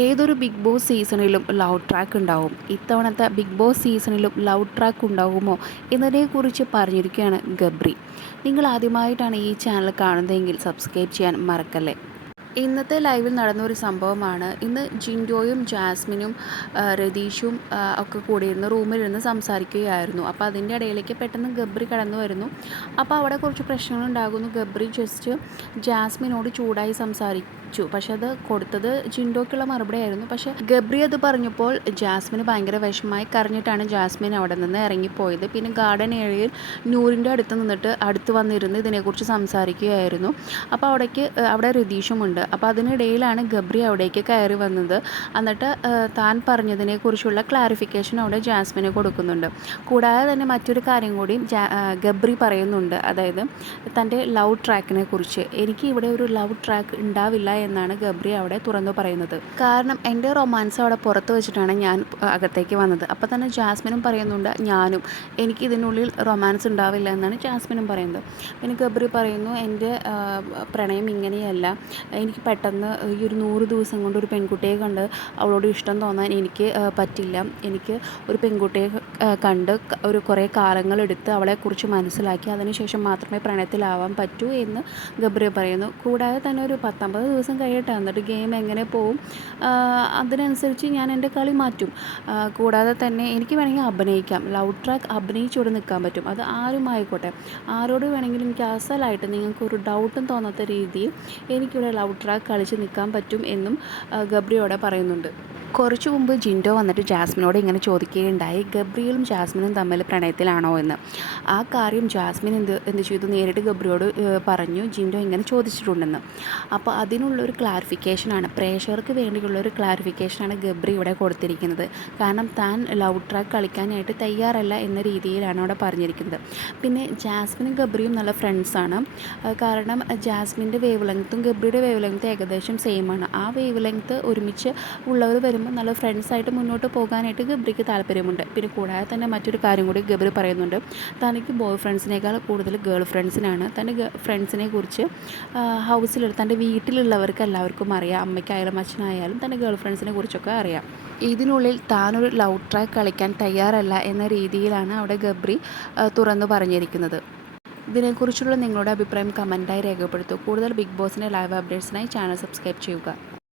ഏതൊരു big boss സീസണിലും love track ഉണ്ടാവും. ഇത്തവണത്തെ ബിഗ് ബോസ് സീസണിലും ലവ് ട്രാക്ക് ഉണ്ടാകുമോ എന്നതിനെക്കുറിച്ച് പറഞ്ഞിരിക്കുകയാണ് ഗബ്രി. നിങ്ങൾ ആദ്യമായിട്ടാണ് ഈ ചാനൽ കാണുന്നതെങ്കിൽ സബ്സ്ക്രൈബ് ചെയ്യാൻ മറക്കല്ലേ. ഇന്നത്തെ ലൈവിൽ നടന്നൊരു സംഭവമാണ്. ഇന്ന് ജിൻഡോയും ജാസ്മിനും രതീഷും ഒക്കെ കൂടിയിരുന്ന് റൂമിലിരുന്ന് സംസാരിക്കുകയായിരുന്നു. അപ്പോൾ അതിൻ്റെ ഇടയിലേക്ക് പെട്ടെന്ന് ഗബ്രി കടന്നു വരുന്നു. അപ്പോൾ അവിടെ കുറച്ച് പ്രശ്നങ്ങളുണ്ടാകുന്നു. ഗബ്രി ജസ്റ്റ് ജാസ്മിനോട് ചൂടായി സംസാരിച്ചു. പക്ഷെ അത് കൊടുത്തത് ജിൻഡോയ്ക്കുള്ള മറുപടി ആയിരുന്നു. പക്ഷേ ഗബ്രി അത് പറഞ്ഞപ്പോൾ ജാസ്മിന് ഭയങ്കര വിഷമമായി. കരഞ്ഞിട്ടാണ് ജാസ്മിൻ അവിടെ നിന്ന് ഇറങ്ങിപ്പോയത്. പിന്നെ ഗാർഡൻ ഏരിയയിൽ നൂറിൻ്റെ അടുത്ത് വന്നിരുന്ന് ഇതിനെക്കുറിച്ച് സംസാരിക്കുകയായിരുന്നു. അപ്പോൾ അവിടെ രതീഷുമുണ്ട്. അപ്പോൾ അതിനിടയിലാണ് ഗബ്രി അവിടേക്ക് കയറി വന്നത്. എന്നിട്ട് താൻ പറഞ്ഞതിനെക്കുറിച്ചുള്ള ക്ലാരിഫിക്കേഷൻ അവിടെ ജാസ്മിന് കൊടുക്കുന്നുണ്ട്. കൂടാതെ തന്നെ മറ്റൊരു കാര്യം കൂടി ഗബ്രി പറയുന്നുണ്ട്. അതായത് തൻ്റെ ലവ് ട്രാക്കിനെ കുറിച്ച്. എനിക്ക് ഇവിടെ ഒരു ലവ് ട്രാക്ക് ഉണ്ടാവില്ല എന്നാണ് ഗബ്രി അവിടെ തുറന്നു പറയുന്നത്. കാരണം എൻ്റെ റൊമാൻസ് അവിടെ പുറത്ത് വെച്ചിട്ടാണ് ഞാൻ അകത്തേക്ക് വന്നത്. അപ്പോൾ തന്നെ ജാസ്മിനും പറയുന്നുണ്ട് ഞാനും എനിക്ക് ഇതിനുള്ളിൽ റൊമാൻസ് ഉണ്ടാവില്ല എന്നാണ് ജാസ്മിനും പറയുന്നത്. പിന്നെ ഗബ്രി പറയുന്നു എൻ്റെ പ്രണയം ഇങ്ങനെയല്ല. എനിക്ക് പെട്ടെന്ന് ഈ ഒരു 100 ദിവസം കൊണ്ട് ഒരു പെൺകുട്ടിയെ കണ്ട് അവളോട് ഇഷ്ടം തോന്നാൻ എനിക്ക് പറ്റില്ല. എനിക്ക് ഒരു പെൺകുട്ടിയെ കണ്ട് ഒരു കുറേ കാലങ്ങളെടുത്ത് അവളെക്കുറിച്ച് മനസ്സിലാക്കി അതിനുശേഷം മാത്രമേ പ്രണയത്തിലാവാൻ പറ്റൂ എന്ന് ഗബ്രി പറയുന്നു. കൂടാതെ തന്നെ ഒരു 19 ദിവസം കഴിയട്ടെ, എന്നിട്ട് ഗെയിം എങ്ങനെ പോവും അതിനനുസരിച്ച് ഞാൻ എൻ്റെ കളി മാറ്റും. കൂടാതെ തന്നെ എനിക്ക് വേണമെങ്കിൽ അഭിനയിക്കാം. ലവ് ട്രാക്ക് അഭിനയിച്ചുകൊണ്ട് നിൽക്കാൻ പറ്റും. അത് ആരുമായിക്കോട്ടെ, ആരോട് വേണമെങ്കിലും എനിക്ക് അസലായിട്ട് നിങ്ങൾക്കൊരു ഡൗട്ടും തോന്നാത്ത രീതിയിൽ എനിക്കിവിടെ ലവ് ട്രാക്ക് കളിച്ച് നിൽക്കാൻ പറ്റും എന്നും ഗബ്രിയോടെ പറയുന്നുണ്ട്. കുറച്ചു മുമ്പ് ജിൻഡോ വന്നിട്ട് ജാസ്മിനോട് ഇങ്ങനെ ചോദിക്കുകയുണ്ടായി, ഗബ്രിയും ജാസ്മിനും തമ്മിൽ പ്രണയത്തിലാണോ എന്ന്. ആ കാര്യം ജാസ്മിൻ എന്ത് ചെയ്തു, നേരിട്ട് ഗബ്രിയോട് പറഞ്ഞു ജിൻഡോ ഇങ്ങനെ ചോദിച്ചിട്ടുണ്ടെന്ന്. അപ്പോൾ അതിനുള്ളൊരു ക്ലാരിഫിക്കേഷനാണ്, പ്രേക്ഷകർക്ക് വേണ്ടിയുള്ളൊരു ക്ലാരിഫിക്കേഷനാണ് ഗബ്രി ഇവിടെ കൊടുത്തിരിക്കുന്നത്. കാരണം താൻ ലവ് ട്രാക്ക് കളിക്കാനായിട്ട് തയ്യാറല്ല എന്ന രീതിയിലാണ് അവിടെ പറഞ്ഞിരിക്കുന്നത്. പിന്നെ ജാസ്മിനും ഗബ്രിയും നല്ല ഫ്രണ്ട്സാണ്. കാരണം ജാസ്മിൻ്റെ വേവ് ലെങ്ത്തും ഗബ്രിയുടെ വേവ് ലെങ്ത്തും ഏകദേശം സെയിമാണ്. ആ വേവ് ലെങ്ത്ത് ഒരുമിച്ച് ഉള്ളവർ വരുമ്പോൾ നല്ല ഫ്രണ്ട്സായിട്ട് മുന്നോട്ട് പോകാനായിട്ട് ഗബ്രിക്ക് താല്പര്യമുണ്ട്. പിന്നെ കൂടാതെ തന്നെ മറ്റൊരു കാര്യം കൂടി ഗബ്രി പറയുന്നുണ്ട്, തനിക്ക് ബോയ് ഫ്രണ്ട്സിനേക്കാൾ കൂടുതൽ ഗേൾ ഫ്രണ്ട്സിനാണ്. തൻ്റെ ഫ്രണ്ട്സിനെ കുറിച്ച് തൻ്റെ വീട്ടിലുള്ളവർക്ക് എല്ലാവർക്കും അറിയാം. അമ്മയ്ക്കായാലും അച്ഛനായാലും തൻ്റെ ഗേൾ ഫ്രണ്ട്സിനെ കുറിച്ചൊക്കെ അറിയാം. ഇതിനുള്ളിൽ താനൊരു ലവ് ട്രാക്ക് കളിക്കാൻ തയ്യാറല്ല എന്ന രീതിയിലാണ് അവിടെ ഗബ്രി തുറന്നു പറഞ്ഞിരിക്കുന്നത്. ഇതിനെക്കുറിച്ചുള്ള നിങ്ങളുടെ അഭിപ്രായം കമൻറ്റായി രേഖപ്പെടുത്തൂ. കൂടുതൽ ബിഗ് ബോസിൻ്റെ ലൈവ് അപ്ഡേറ്റ്സിനായി ചാനൽ സബ്സ്ക്രൈബ് ചെയ്യുക.